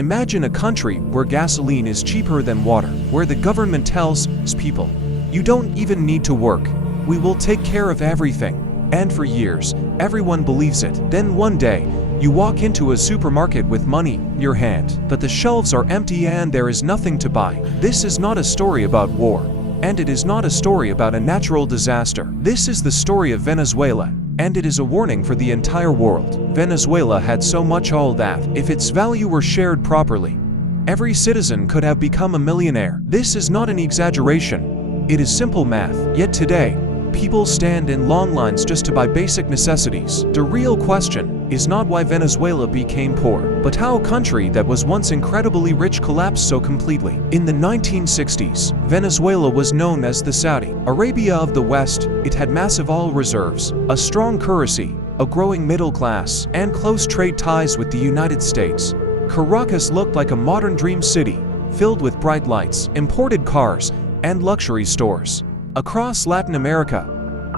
Imagine a country where gasoline is cheaper than water, where the government tells people, "You don't even need to work. We will take care of everything." And for years, everyone believes it. Then one day, you walk into a supermarket with money in your hand, but the shelves are empty and there is nothing to buy. This is not a story about war, and it is not a story about a natural disaster. This is the story of Venezuela, and it is a warning for the entire world. Venezuela had so much oil that, if its value were shared properly, every citizen could have become a millionaire. This is not an exaggeration. It is simple math. Yet today, people stand in long lines just to buy basic necessities. The real question is not why Venezuela became poor, but how a country that was once incredibly rich collapsed so completely. In the 1960s, Venezuela was known as the Saudi Arabia of the West. It had massive oil reserves, a strong currency, a growing middle class, and close trade ties with the United States. Caracas looked like a modern dream city, filled with bright lights, imported cars, and luxury stores. Across Latin America,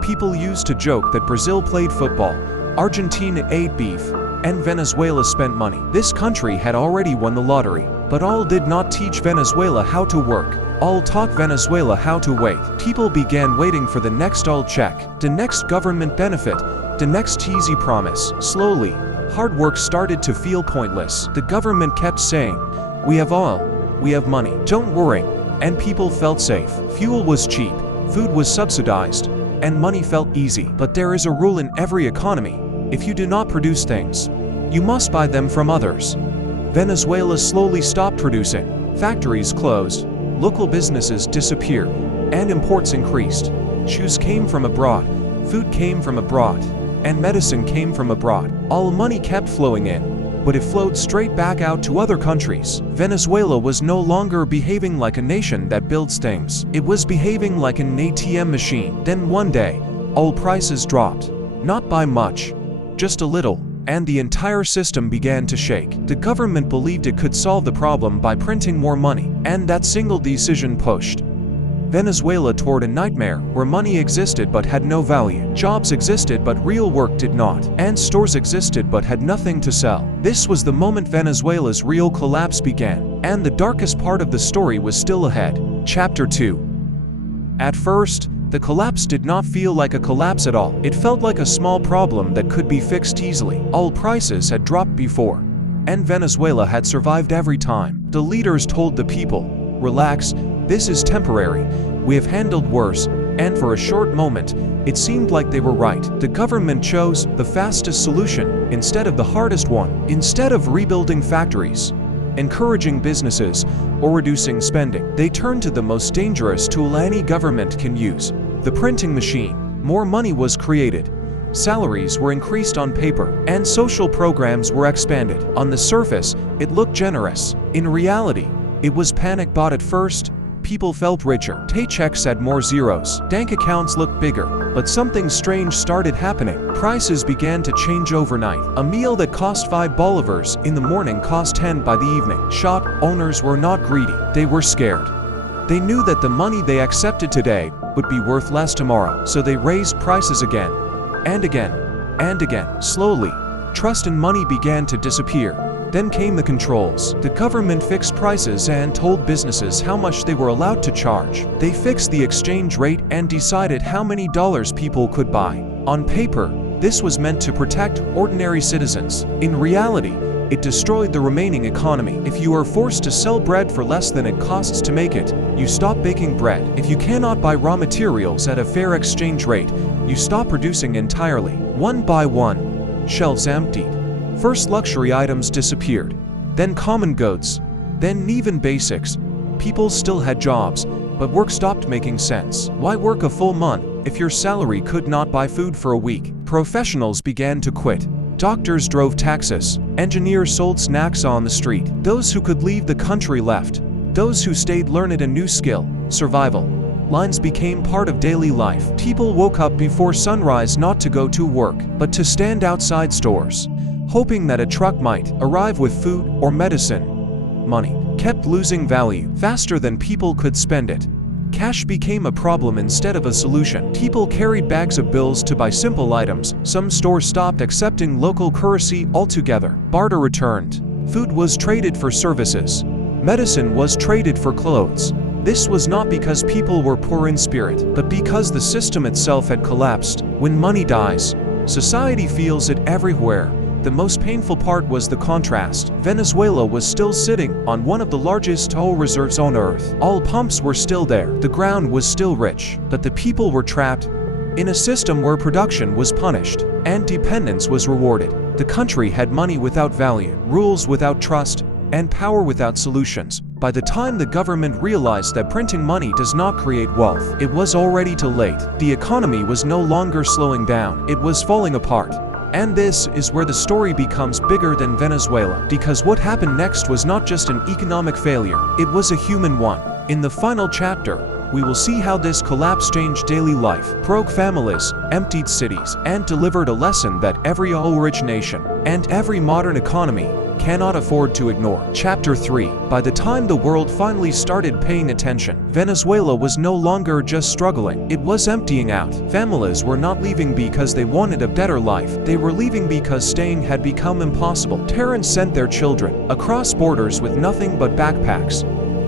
people used to joke that Brazil played football, Argentina ate beef, and Venezuela spent money. This country had already won the lottery, but all did not teach Venezuela how to work. All taught Venezuela how to wait. People began waiting for the next oil check, the next government benefit, the next cheesy promise. Slowly, hard work started to feel pointless. The government kept saying, "We have oil, we have money, don't worry," and people felt safe. Fuel was cheap, food was subsidized, and money felt easy. But there is a rule in every economy: if you do not produce things, you must buy them from others. Venezuela slowly stopped producing. Factories closed, local businesses disappeared, and imports increased. Shoes came from abroad, food came from abroad, and medicine came from abroad. All money kept flowing in, but it flowed straight back out to other countries. Venezuela was no longer behaving like a nation that builds things. It was behaving like an ATM machine. Then one day, oil prices dropped. Not by much, just a little, and the entire system began to shake. The government believed it could solve the problem by printing more money, and that single decision pushed Venezuela toward a nightmare where money existed but had no value. Jobs existed but real work did not. And stores existed but had nothing to sell. This was the moment Venezuela's real collapse began. And the darkest part of the story was still ahead. Chapter 2. At first, the collapse did not feel like a collapse at all. It felt like a small problem that could be fixed easily. Oil prices had dropped before, and Venezuela had survived every time. The leaders told the people, "Relax, this is temporary. We have handled worse," and for a short moment, it seemed like they were right. The government chose the fastest solution instead of the hardest one. Instead of rebuilding factories, encouraging businesses, or reducing spending, they turned to the most dangerous tool any government can use: the printing machine. More money was created, salaries were increased on paper, and social programs were expanded. On the surface, it looked generous. In reality, it was panic bought at first. People felt richer. Paychecks had more zeros. Bank accounts looked bigger. But something strange started happening. Prices began to change overnight. A meal that cost 5 bolivars in the morning cost 10 by the evening. Shop owners were not greedy. They were scared. They knew that the money they accepted today would be worth less tomorrow. So they raised prices again, and again, and again. Slowly, trust in money began to disappear. Then came the controls. The government fixed prices and told businesses how much they were allowed to charge. They fixed the exchange rate and decided how many dollars people could buy. On paper, this was meant to protect ordinary citizens. In reality, it destroyed the remaining economy. If you are forced to sell bread for less than it costs to make it, you stop baking bread. If you cannot buy raw materials at a fair exchange rate, you stop producing entirely. One by one, shelves emptied. First luxury items disappeared, then common goods, then even basics. People still had jobs, but work stopped making sense. Why work a full month if your salary could not buy food for a week? Professionals began to quit. Doctors drove taxis. Engineers sold snacks on the street. Those who could leave the country left. Those who stayed learned a new skill: survival. Lines became part of daily life. People woke up before sunrise not to go to work, but to stand outside stores, hoping that a truck might arrive with food or medicine. Money kept losing value faster than people could spend it. Cash became a problem instead of a solution. People carried bags of bills to buy simple items. Some stores stopped accepting local currency altogether. Barter returned, Food was traded for services. Medicine was traded for clothes. This was not because people were poor in spirit, but because the system itself had collapsed. When money dies, society feels it everywhere. The most painful part was the contrast. Venezuela was still sitting on one of the largest oil reserves on earth. All pumps were still there. The ground was still rich, but the people were trapped in a system where production was punished and dependence was rewarded. The country had money without value, rules without trust, and power without solutions. By the time the government realized that printing money does not create wealth, it was already too late. The economy was no longer slowing down, it was falling apart. And this is where the story becomes bigger than Venezuela, because what happened next was not just an economic failure, it was a human one. In the final chapter, we will see how this collapse changed daily life, broke families, emptied cities, and delivered a lesson that every oil-rich nation and every modern economy cannot afford to ignore. Chapter 3. By the time the world finally started paying attention, Venezuela was no longer just struggling, it was emptying out. Families were not leaving because they wanted a better life, they were leaving because staying had become impossible. Parents sent their children across borders with nothing but backpacks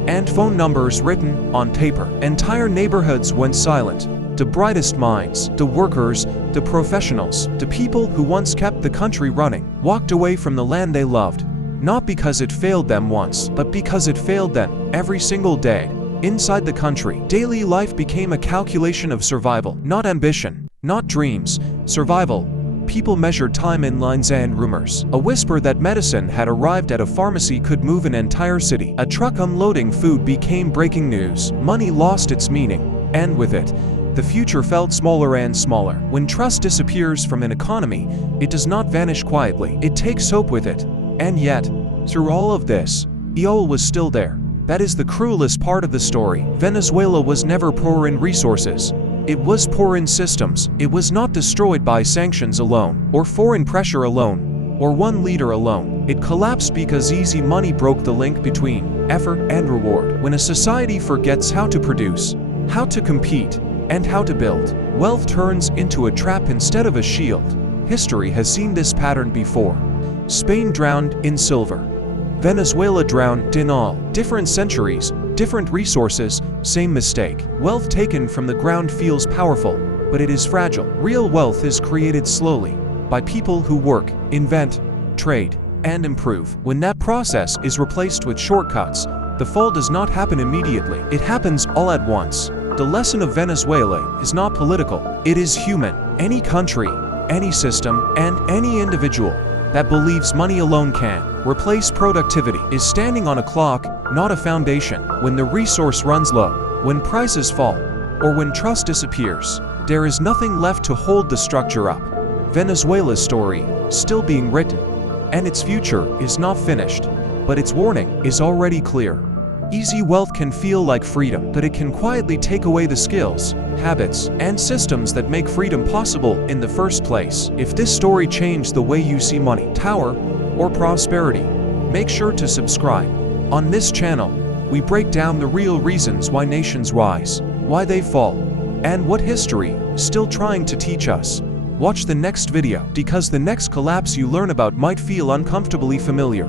and phone numbers written on paper. Entire neighborhoods went silent. The brightest minds, the workers, the professionals, the people who once kept the country running, walked away from the land they loved, not because it failed them once, but because it failed them every single day. Inside the country, daily life became a calculation of survival, not ambition, not dreams, survival. People measured time in lines and rumors. A whisper that medicine had arrived at a pharmacy could move an entire city. A truck unloading food became breaking news. Money lost its meaning, and with it, the future felt smaller and smaller. When trust disappears from an economy, it does not vanish quietly. It takes hope with it. And yet, through all of this, oil was still there. That is the cruelest part of the story. Venezuela was never poor in resources. It was poor in systems. It was not destroyed by sanctions alone, or foreign pressure alone, or one leader alone. It collapsed because easy money broke the link between effort and reward. When a society forgets how to produce, how to compete, and how to build, wealth turns into a trap instead of a shield. History has seen this pattern before. Spain drowned in silver. Venezuela drowned in oil. Different centuries, different resources, same mistake. Wealth taken from the ground feels powerful, but it is fragile. Real wealth is created slowly, by people who work, invent, trade, and improve. When that process is replaced with shortcuts, the fall does not happen immediately. It happens all at once. The lesson of Venezuela is not political, it is human. Any country, any system, and any individual that believes money alone can replace productivity is standing on a clock, not a foundation. When the resource runs low, when prices fall, or when trust disappears, there is nothing left to hold the structure up. Venezuela's story is still being written, and its future is not finished, but its warning is already clear. Easy wealth can feel like freedom, but it can quietly take away the skills, habits, and systems that make freedom possible in the first place. If this story changed the way you see money, power, or prosperity, make sure to subscribe. On this channel, we break down the real reasons why nations rise, why they fall, and what history is still trying to teach us. Watch the next video, because the next collapse you learn about might feel uncomfortably familiar.